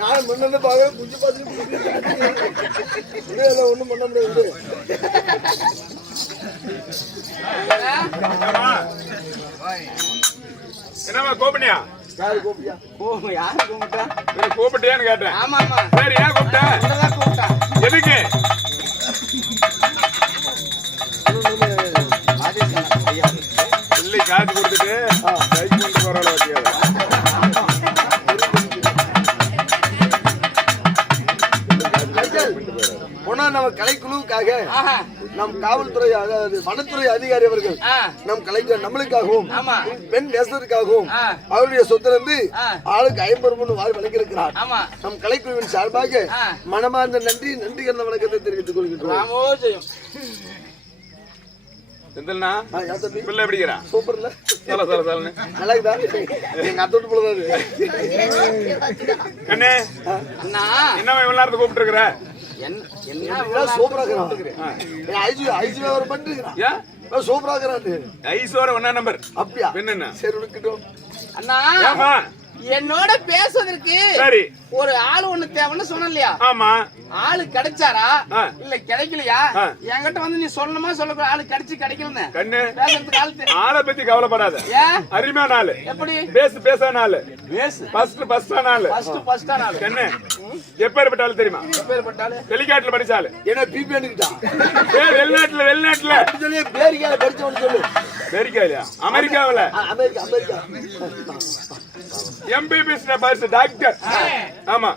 நான் முன்ன பாக்க குஞ்சு பார்த்துட்டு ஒண்ணும் பண்ண முடியாது. என்னமா கோபனியா? யாரு கூப்பிட்டியா? யாரு கூப்பிட்டா? கூப்பிட்டியான்னு கேட்டேன். ஆமா ஆமா. சரி, ஏன் கூப்பிட்டா? கூப்பிட்டா எதுக்கு? இல்லை, காசு கொடுத்துட்டு பைக் கொண்டு போறாள் வச்சியா? நம்ம கலைக்குழுவுக்காக நம் காவல்துறை அதாவது வனத்துறை அதிகாரி அவர்கள் நம் கலைஞர் நம்மளுக்காகவும் பெண் நேசருக்காகவும் அவருடைய சொத்திலிருந்து ஆளுக்கு 50 வாரி வழங்கியிருக்கிறார். நம் கலைக்குழுவின் சார்பாக மனமார்ந்த நன்றி என்ற வணக்கத்தை தெரிவித்துக் கொள்கின்றோம். சூப்பர்ல நல்லா எங்க அத்தோட்டு போலதான் கூப்பிட்டு இருக்கிற சூப்பரா நம்பர் அப்படியா? சரி இருக்கட்டும் அண்ணா. என்னோட பேசுவதற்கு ஒரு ஆளு ஒண்ணு தேவைன்னு சொன்ன இல்லையா? ஆமா. ஆளு கிடைச்சாரா இல்ல கிடைக்கலையா? என்கிட்ட வந்து நீ சொல்லணுமா சொல்ல ஆளு கிடைக்கலன்னு பேசுறதுக்கு ஆளை பத்தி கவலைப்படாத. அருமையான ஆளு. எப்படி பேசான ஆளு. என்ன எப்பேற்பட்டாலும் தெரியுமா? வெளிநாட்டுல படிச்சாலு என்ன பிபிஎன்னுக்கிட்டா வெளிநாட்டுல பேரிக்கால படிச்சவன்னு சொல்லு. பேரிக்காலையா? அமெரிக்காவில எம்பிபிஎஸ் படிச்ச டாக்டர். ஆமா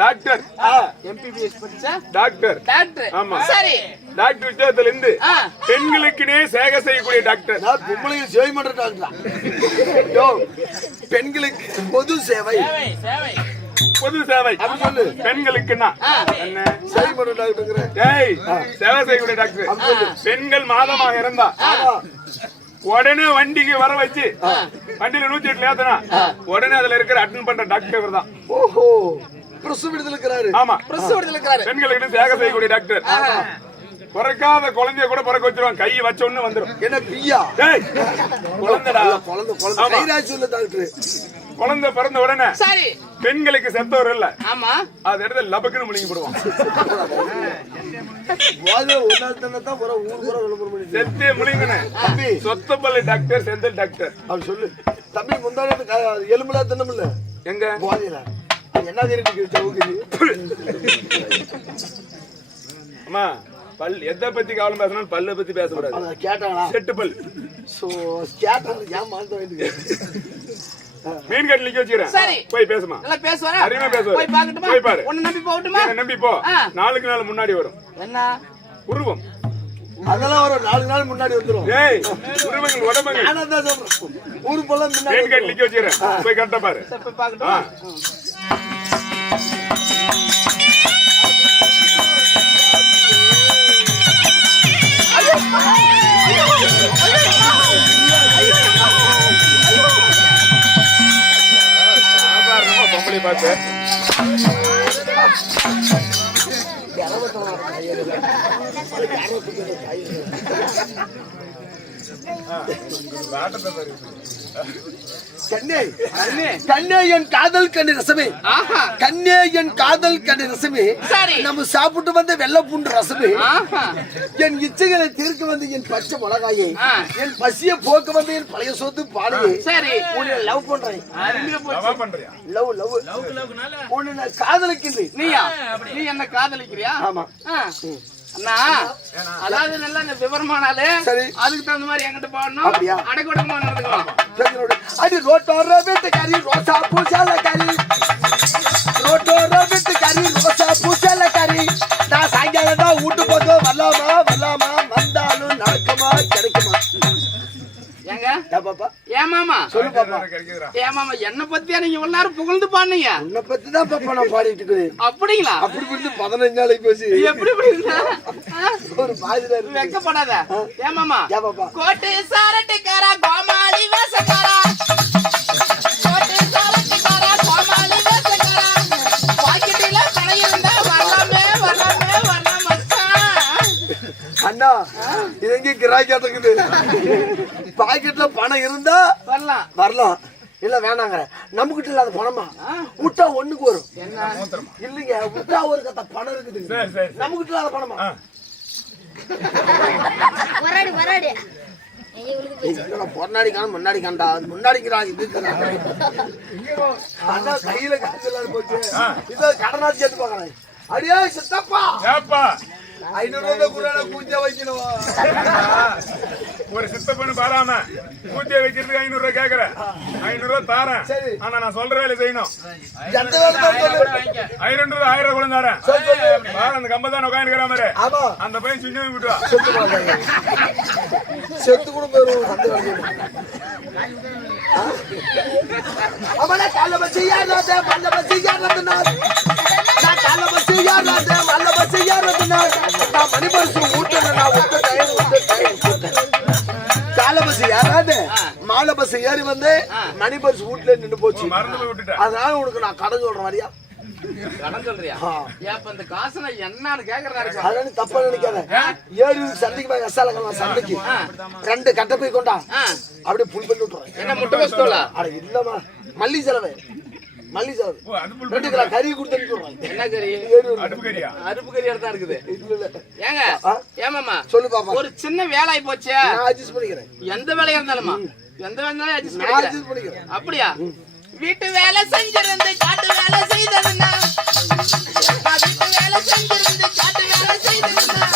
டாக்டர். எம்பிபிஎஸ் படிச்ச டாக்டர். ஆமா சரி. டாக்டர் விஷயத்துல இருந்து பெண்களுக்குனே சேவை செய்யக்கூடிய டாக்டர். பொம்பளைகள் சேவை பண்ற டாக்டர். பெண்களுக்கு பொது சேவை அப்படி சொல்லு. பெண்களுக்குன்னா என்ன சேவை பண்ற டாக்டர்? சேவை செய்யக்கூடிய டாக்டர். பெண்கள் மாதமாக இருந்தா உடனே வண்டிக்கு வர வச்சு வண்டியில 108 ஏத்தனா உடனே அதுல இருக்கிற அட்டன் பண்ற டாக்டர் தான். ஓஹோ, பிரசவத்தில் இருக்கிறாரு. ஆமா, பிரசவத்தில் இருக்கிறாரு. பெண்களுக்கு சேவை செய்யக்கூடிய டாக்டர். பிறக்காத குழந்தைய கூட பிறக்க வச்சிருவாங்க. கை வச்ச ஒண்ணு வந்துடும். என்ன பியா? குழந்தைடா. குழந்தை கைராசி உள்ள டாக்டர். குழந்தை பிறந்த உடனே சரி பெண்களுக்கு செத்தவர் இல்ல. ஆமா, அது இடத்துல லபக்குன்னு முழுங்கி போடுவான். செத்தே முழுங்கின சொத்தப்பள்ளி டாக்டர், செந்தில் டாக்டர். அவன் சொல்லு தம்பி, முந்தாடி எலும்புல தின்னமில்ல எங்க போதையில என்ன தெரியுது சவுக்கு. அம்மா பல் எதை பத்தி கவலை பேசணும், பல்ல பத்தி பேசக்கூடாது. கேட்டாங்களா? செட்டு பல். கேட்டாங்க ஏன் மாத்த வேண்டியது. மீன் கட்டி நிக்க வச்சுக்கிறேன். சரி போய் பேசுமா. நல்லா பேசுவாரா? அருமையா பேசுவாரு. போய் பார்க்கட்டுமா? போய் பாரு. உன்னை நம்பி போகட்டுமா? நம்பி போ. நாளுக்கு நாள் முன்னாடி வரும். என்ன உருவம்? அதெல்லாம் ஒரு 4 நாள் முன்னாடி வந்துரும். ஏய் உருவங்கள் உடம்புங்க. நான் தான் சொல்றேன். ஊரு போல முன்னாடி மீன் கட்டி நிக்க வச்சுக்கிறேன். போய் கரெக்டா பாரு. போய் பார்க்கட்டுமா? சாதாரணமா பொம்பளை பார்த்து கண்ணே என் காதல் கண்ணு ரசமே, கண்ணே என் காதல் கண்ணு ரசமே, நம்ம சாப்பிட்டு வந்த வெள்ளை பூண்டு ரசமே, என் இச்சைகளை தீர்க்க வந்த என் பச்சை மிளகாயே, என் பசிய போக்க வந்த என் பழைய சொத்து பாடையே, உன்னை லவ் பண்றேன். லவ் லவ் உன்னை நான் காதலிக்கிறேன். நீ என்ன காதலிக்கிறியா? ஆமா அண்ணா, அதாவது நல்லா இந்த விவரமானாலே அதுக்கு தகுந்த மாதிரி என்கிட்ட பாடணும், அடக்குடமா நடந்துக்கலாம். அடி ரோட்டோர வீட்டுக்காரி ரோசா பூசால கறி, ரோட்டோர வீட்டுக்காரி ரோசா பூசால கறி, நான் சாயங்காலம் தான் வீட்டு போது வரலாமா வரலாமா, வந்தாலும் நடக்குமா கிடைக்குமா? ஏங்க பாப்பா ஏன் மாமா சொல்லு பாப்பா. ஏன் மாமா என்ன பத்தியா நீங்க இவ்வளவு நேரம் புகழ்ந்து பாடுனீங்க? உன்னை பத்தி தான் பாப்பா நான் பாடிட்டு இருக்கிறேன். அப்படிங்களா? அப்படி இருந்து 15 நாளைக்கு போச்சு. எப்படி ஒரு மாதிரி வெக்கப்படாத. ஏன் மாமா பாப்பா கோட்டை சாரட்டிக்காரா கோமாளி வேசக்காரா, கோட்டை சாரட்டிக்காரா கோமாளி வேசக்காரா, பாக்கெட்டில பணம் இருந்தா வரலாமே வரலாமே வரலாம் மச்சான். அண்ணா இது எங்க கிராக்கி இருக்குது. பாக்கெட்ல பணம் இருந்தா வரலாம் வரலாம், இல்ல வேணாங்கிற. நம்ம கிட்ட இல்லாத பணமா விட்டா ஒண்ணுக்கு வரும். இல்லைங்க விட்டா ஒரு கத்த பணம் இருக்குது, நம்ம கிட்ட இல்லாத பணமா? பொன்னாடி காணும் முன்னாடி காண்டா முன்னாடிக்கிறா. இது அண்ணா கையில காசு இல்லாத போச்சு. இத கடனாச்சு எடுத்து பாக்கிறேன். அடியே சித்தப்பா 500 ரூபாய் கூட பூஜை வைக்கணும். ஒரு சித்தப்பன்னு பாராம பூஜை வைக்கிறதுக்கு 500 ரூபாய் கேக்குறேன். 500 ரூபாய் தாரேன். ஆனா நான் சொல்ற வேலை செய்யணும். எந்த வேலை 1000 ரூபாய் கூட தாரேன். அந்த கம்பத்தான் உட்காந்துக்கிற மாதிரி அந்த பையன் சின்ன விட்டுவா செத்து கூட போயிருவோம். அவனை கால வச்சு யாராவது மல்ல வச்சு யாராவது நான் கால வச்சு யாராவது மல்ல வச்சு யாராவது நான் மணி பரிசு ஊட்டல நான் விட்டு கால பஸ் யாராவது மாலை பஸ் ஏறி வந்து மணி பரிசு வீட்டுல நின்று போச்சு. அதனால உனக்கு நான் கடன் சொல்றேன் மாதிரியா கடன் சொல்றியா? ஏப்ப இந்த காசு நான் என்னன்னு கேக்குறதா இருக்கு. அதனால தப்பா நினைக்காத. ஏறி சந்தைக்கு போய் கசாலக்கலாம் சந்தைக்கு 2 கட்டை போய் கொண்டா அப்படியே புல் பண்ணி விட்டுறேன். என்ன முட்டை வஸ்தோலா? அட இல்லமா மல்லி செலவு, மல்லி செலவு 2 கிலோ கறி கொடுத்து. என்ன கறி? அடுப்பு கறியா? அடுப்பு கறி தான் இருக்குது. ஏங்க ஏமாமா சொல்லு பாப்பா. ஒரு சின்ன வேலை போச்சு, நான் அட்ஜஸ்ட் பண்ணிக்கிறேன். எந்த வேலையா இருந்தாலுமா எந்த வேலையா அட்ஜஸ்ட் பண்ணிக்கிறேன். அப்படியா? வீட்டு வேலை செஞ்சிருந்து காட்டு வேலை செய்திருந்தா, வீட்டு வேலை செஞ்சிருந்து காட்டு வேலை செய்திருந்தா,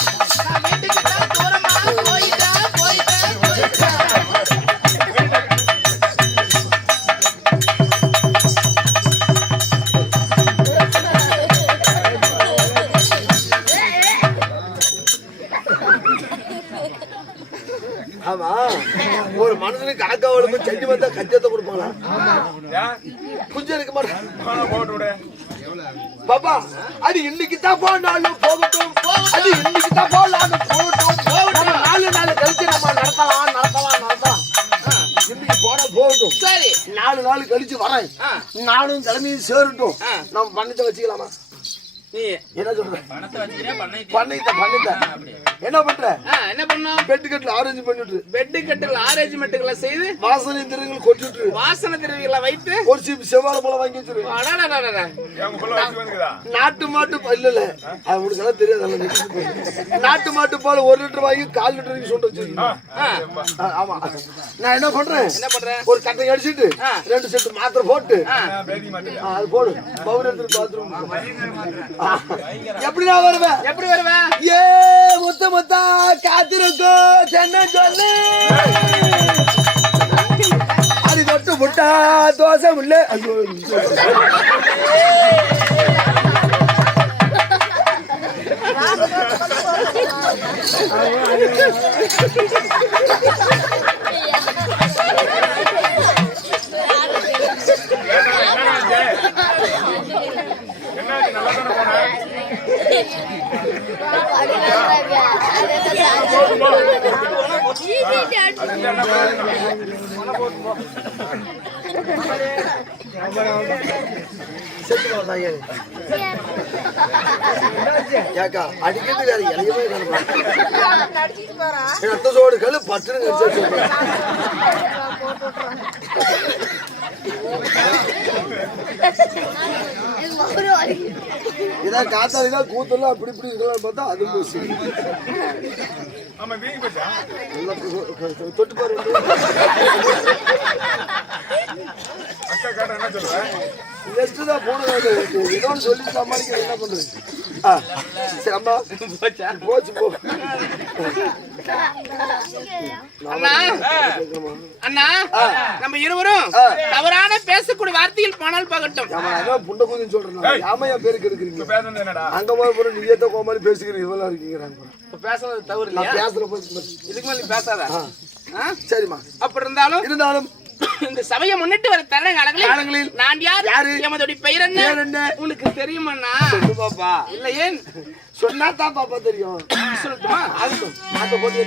நான் வீட்டுக்கு தான் தூரமா போயிட்டா போயிட்டா போயிட்டா. ஆமா ஒரு மனுஷனுக்கு காக்காவளுக்கும் செடி வந்தா கச்சத்தை கொடுப்பாங்களா? குஞ்சம் இருக்க மாட்டேன் பாப்பா. அது இன்னைக்கு தான் போனாலும் போகட்டும், அது இன்னைக்கு தான் போனாலும் போகட்டும். 4 கழிச்சு நம்ம நடத்தலாம். இன்னைக்கு போனா போகட்டும். சரி 4 நாள் கழிச்சு வரேன். நானும் தலைமையும் சேரட்டும். நம்ம பண்ணத்தை வச்சுக்கலாமா? நீ என்ன சொல்ற? பணத்தை வச்சுக்கிறியா? பண்ணிட்ட என்ன பண்ற? என்ன பண்ணும்? பெட் கட்டில் ஆரேஞ்ச் பண்ணிட்டு பெட் கட்டில் அரேஞ்ச்மெண்ட்களை செய்து வாசனை திரவியங்கள் கொட்டிட்டு வாசனை திரவியங்களை வைத்து ஒரு சீப் செவ்வாழை பழம் வாங்கி வச்சிரு. நாட்டு மாட்டு இல்ல இல்ல அது உங்களுக்கு எல்லாம் தெரியாது. நாட்டு மாட்டு பால் 1 லிட்டர் வாங்கி 1/4 லிட்டருக்கு சொண்டு வச்சிருக்கீங்க. ஆமா நான் என்ன பண்றேன்? ஒரு கட்டை அடிச்சிட்டு 2 செட் மாத்திரை போட்டு அது போடு பவுன் எடுத்து பாத்ரூம். எப்படி நான் வருவேன்? எப்படி வருவேன்? ஏ முத்த முத்தா காத்திருக்கோ சென்னை சொல்லு அது தொட்டு முட்டா தோசை உள்ள. அடிக்கிறது வேற இலையவே ரத்த சோடு கல்லு பட்டுன்னு இதான் காத்தாடிதான் கூத்தெல்லாம் அப்படி இப்படி இருக்கலாம் பார்த்தா அது போச்சு. தொட்டு பாரு தான் போன ஏதோ சொல்லி சமாளிக்க என்ன பண்றது? சரி அம்மா போச்சு போ. அண்ணா நம்ம இருவரும் தவறான பேசக்கூடிய வார்த்தையில் போனால் பகட்டும். புண்ட குதின்னு சொல்றேன். ஆமையா பேருக்கு எடுக்கிறீங்க அங்க போய் நீ ஏத்த கோமாளி பேசிக்கிறீங்க இதெல்லாம் இருக்கீங்க. பேசுறது தவறு இல்லையா? பேசுற இதுக்கு மேல நீ பேசாத. சரிம்மா. அப்படி இருந்தாலும் இந்த சபையை முன்னிட்டு வர தருணங்களில் நான் யாரு எமதுடைய பெயர் என்ன உனக்கு தெரியுமாண்ணா? சொல்லு பாப்பா. இல்ல ஏன் சொன்னா தான் பாப்பா தெரியும். சொல்லட்டுமா? அதுக்கும் அந்த போட்டு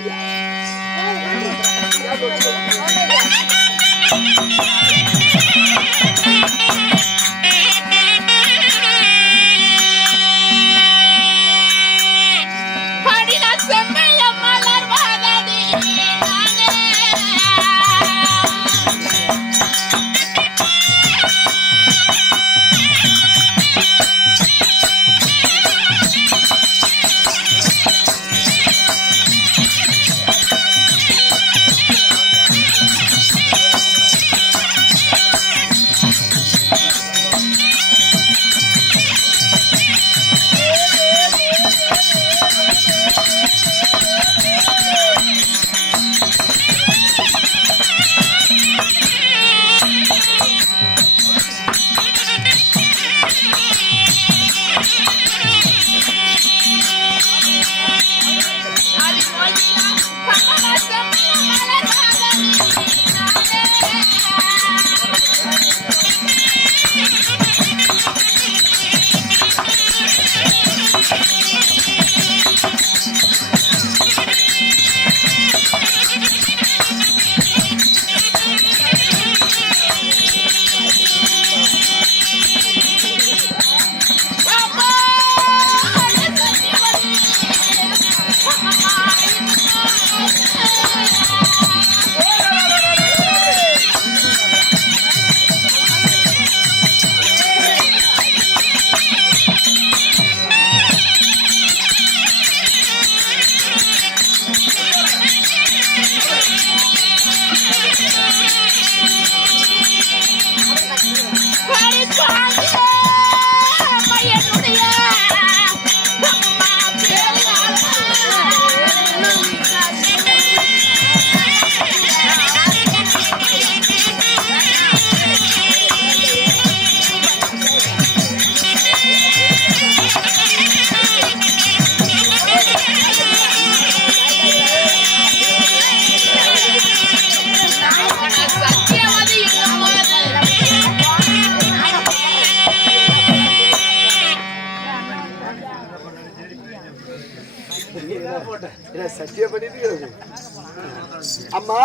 அம்மா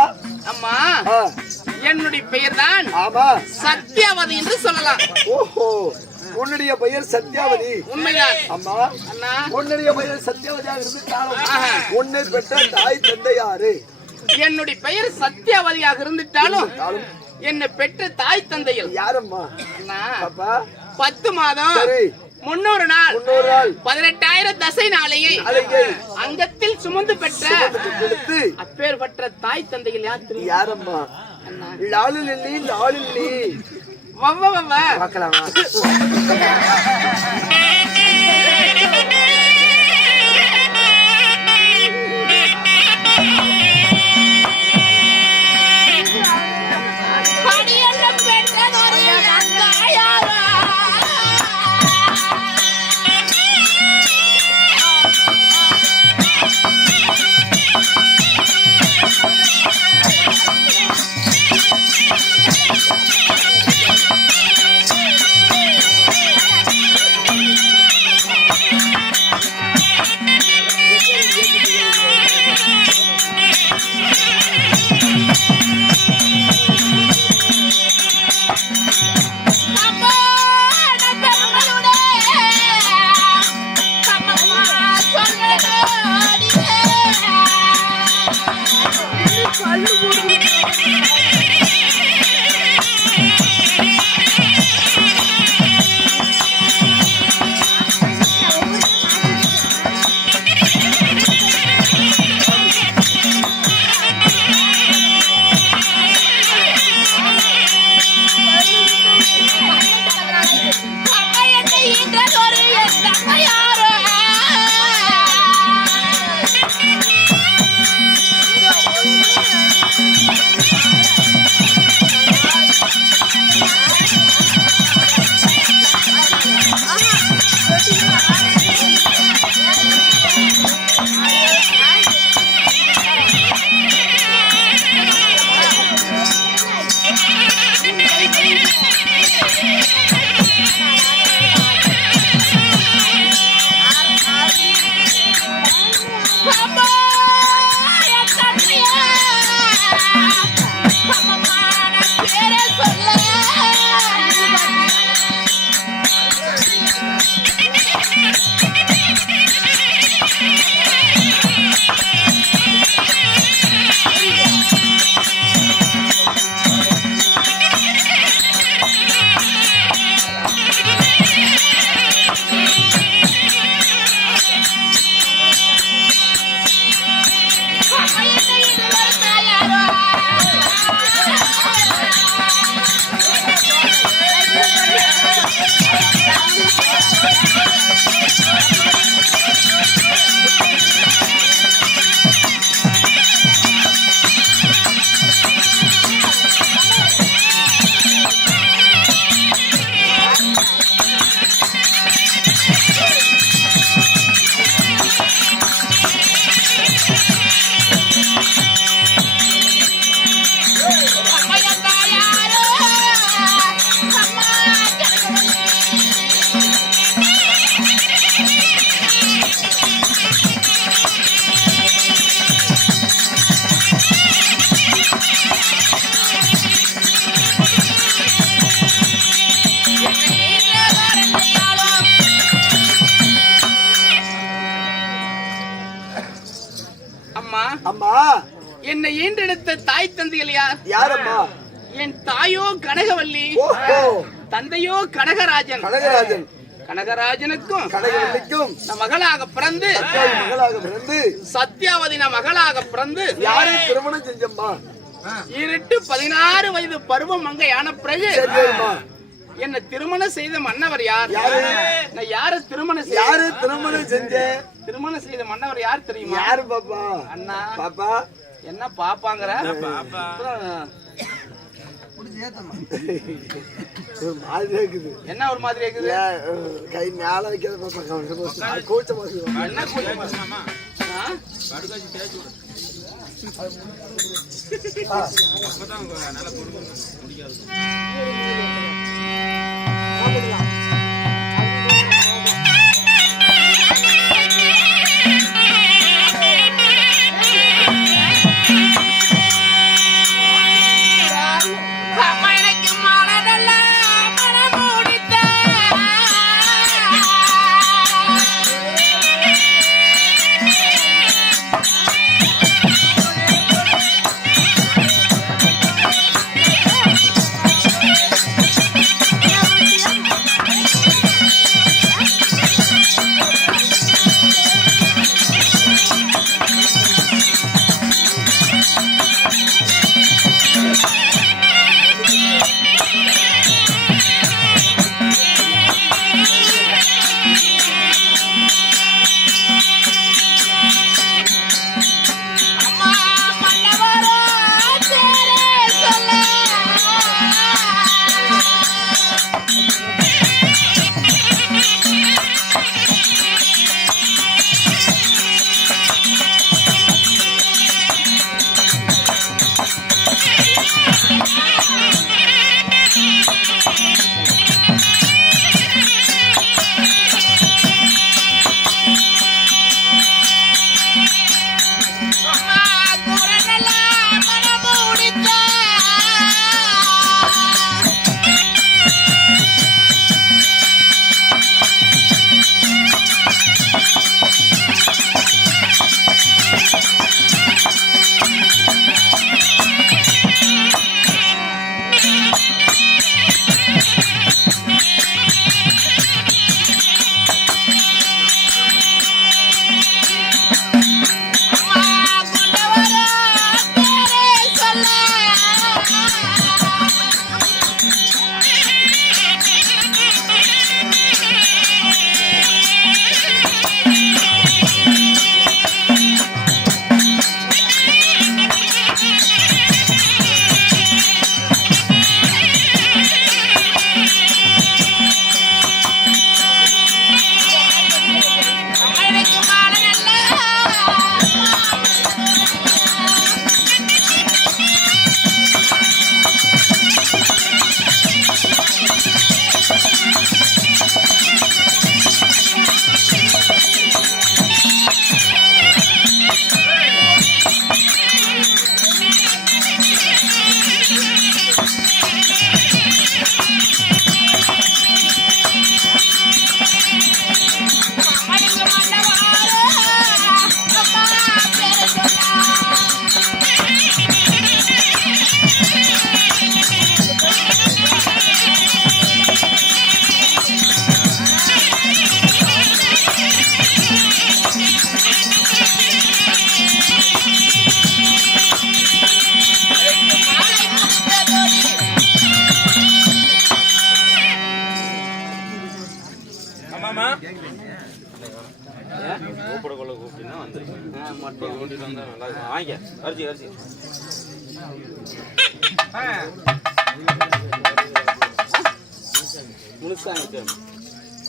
அம்மா என்னுடைய பெயர் தான் ஆமா சத்யாவதி என்று சொல்லலாம். ஓஹோ உன்னுடைய பெயர் சத்யாவதி. உண்மைதான் அம்மா, அண்ணா. உன்னுடைய பெயர் சத்யாவதியாக இருந்தாலும் உன்னை பெற்ற தாய் தந்தை யாரு? என்னுடைய பெயர் சத்யாவதியாக இருந்துட்டாலும் என்னை பெற்ற தாய் தந்தையில் யாரம்மா? அண்ணா, பாப்பா 10 மாதம் சரி 300 நாள் 18,000 தசை நாளையை அங்கத்தில் சுமந்து பெற்ற கொடுத்து அப்பேற்பட்ட தாய் தந்தையில் யார் தெரியும்? யாரம்மா? அண்ணா, லாலில்லி வவ்வ வவ்வ பார்க்கலாமா? அம்மா, என்னை ஈன்றெடுத்த தாய் தந்தைகள் யார்? யாரம்மா? என் தாயோ கனகவல்லி, தந்தையோ கனகராஜன். கனகராஜனுக்கும் கனகவல்லிக்கும் மகளாக பிறந்து சத்யாவதி மகளாக பிறந்து யாரை திருமணம் செஞ்சம்மா? 16 வயது பருவம் மங்கையான பிறகு என்ன திருமணம் செய்த மன்னவர் யார்? நான் யாரு திருமணம் செஞ்சேன்? திருமணம் செய்த மன்னவர் யார் தெரியுமா? யாரு பாப்பா? அண்ணா. பாப்பா என்ன பாப்பாங்கற? என்ன ஒரு மாதிரி இருக்குது? கை மேல வைக்கிற பாப்பா கூச்சமா என்ன கூச்சமா?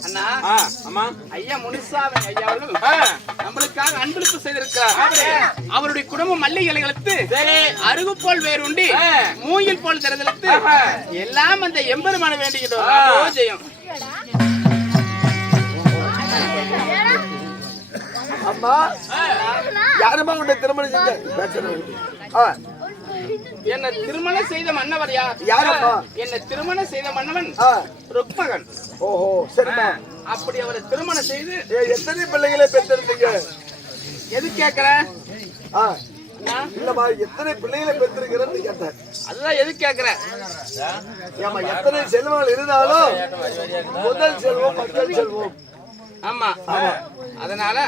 அண்ணா ஆமா ஐயா முனிசாமி ஐயா அவர்கள் நம்மளுக்காக அன்பளிப்பு செய்திருக்கிறார். அவருடைய குடும்பம் மல்லிகை இலைகளுக்கு அருகு போல் வேறுண்டி மூங்கில் போல் திறந்தெழுத்து எல்லாம் அந்த எம்பெருமான வேண்டிக்கிட்டோம் ஜெயம். அம்மா யாருமா உன்னை திருமணம் செஞ்ச என்ன திருமணம் செய்த மன்னவர் யார்? யாரப்பா? என்ன திருமணம் செய்த மன்னவன் ருக்மகன். ஓஹோ சரிமா. அப்படி அவரை திருமணம் செய்து எத்தனை பிள்ளைகளை பெற்றிருந்தீங்க? எது கேக்குற? இல்லம்மா எத்தனை பிள்ளைகளை பெற்றிருக்கிறேன்னு கேட்டேன். அதுதான் எது கேக்குற? ஏமா எத்தனை செல்வங்கள் இருந்தாலும் முதல் செல்வம் மக்கள் செல்வம். ஆமா அதனால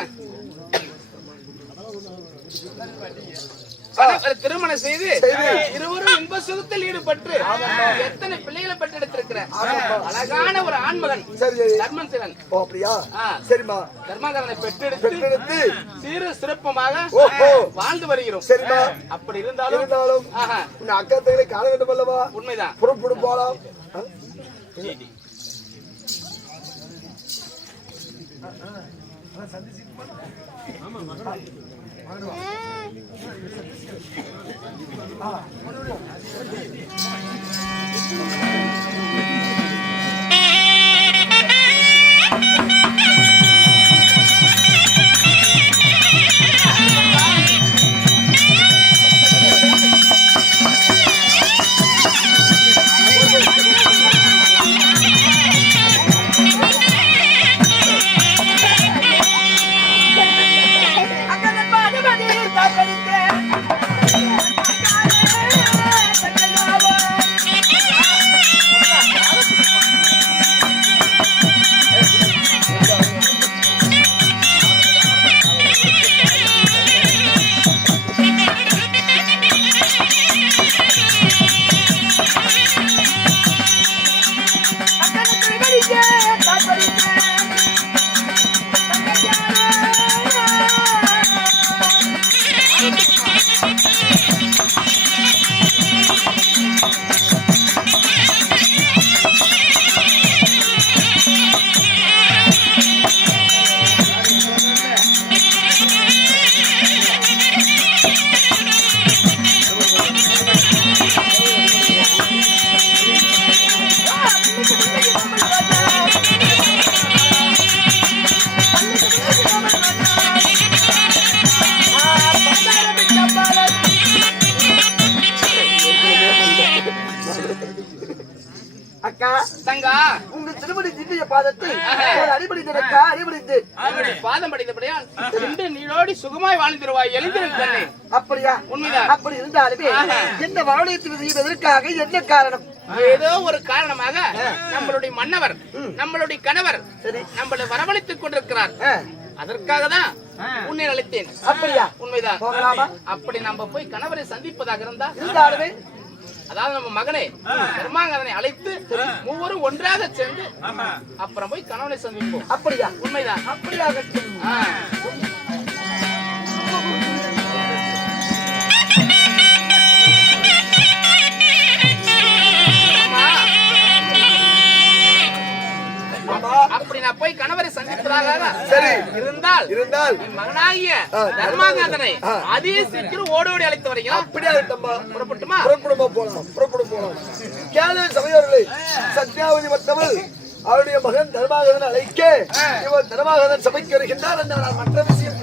திருமணம் செய்து இருவரும் இன்ப சுகத்தில் ஈடுபட்டு எத்தனை பிள்ளைகளை பெற்றெடுத்திருக்கிற அழகான ஒரு ஆண்மகன் தர்மன். அப்படியா? சரிம்மா. தர்மகரனை பெற்றெடுத்து சீரு சிறப்பமாக வாழ்ந்து வருகிறோம். சரிம்மா. அப்படி இருந்தாலும் அக்கா தங்களை காண வேண்டும் அல்லவா? உண்மைதான். புறப்படும் போலாம். அக்கா தங்கா உங்க திருமணி திவ்ய பாதத்தை அடிபடித்து பாதம் படித்தபடியால் நீரோடி சுகமாய் வாழ்ந்திருவாய் எழுந்திருந்தே. அப்படியா? உண்மைதான். அப்படி இருந்தாலுமே என்ன வாழையத்து செய்வதற்காக என்ன காரணம்? ஏதோ ஒரு காரணமாக நம்மளுடைய மன்னவர் நம்மளுடைய கணவர் நம்மளை வரவழைத்துக் கொண்டிருக்கிறார். அதற்காக தான் உன்னை அழைத்தேன். அப்படியா? உண்மைதான். போகலாமா? அப்படி நம்ம போய் கணவரை சந்திப்பதாக இருந்தாலுமே அதாவது நம்ம மகனை தர்மாங்கரனை அழைத்து மூவரும் ஒன்றாக சேர்ந்து அப்புறம் போய் கணவனை சந்திப்போம். அப்படியா? உண்மைதான். அப்படியாக அப்படி நான் போய் கணவரை சந்திப்பதாக சரி இருந்தால் மகனாகிய தர்மாங்கரனை அதே சீக்கிரம் ஓடோடி அழைத்து வரீங்களா? அப்படியா? புறப்பட்டுமா? புறப்படும் போலாம். கேளு சபையோர்களே, சத்யாவதி மற்றவள் அவருடைய மகன் தர்மாகதன் அழைக்க இவர் தர்மாகதன் சபைக்கு வருகின்றார் என்றால் மற்ற விஷயம்